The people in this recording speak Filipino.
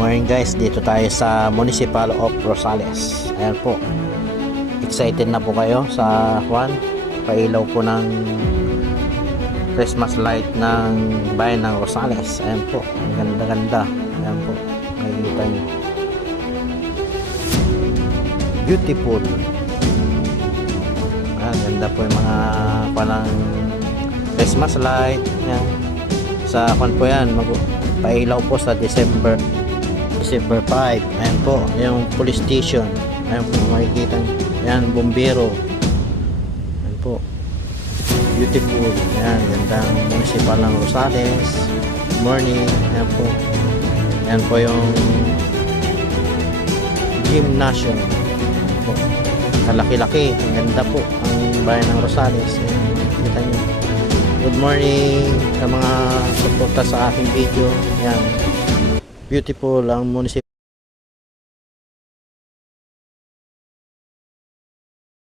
morning guys, dito tayo sa Municipal of Rosales. Ayan po, excited na po kayo sa pailaw po ng Christmas light ng bayan ng Rosales. Ayan po, ang ganda-ganda. Ayan po, makikita nyo, beautiful. Ayan, ganda po yung mga panang Christmas light. Ayan, sa po yan, pailaw po sa December 5. Ayan po yung police station. Ayan po makikita nyo. Ayan, bombero. Ayan po, beautiful. Ayan, gandang municipal ng Rosales. Good morning. Ayan po, ayan po yung gymnasium. Ayan po, kalaki-laki, ang ganda po ang bayan ng Rosales. Ayan, makikita nyo. Good morning sa mga suporta sa aking video. Yan, beautiful ang municipal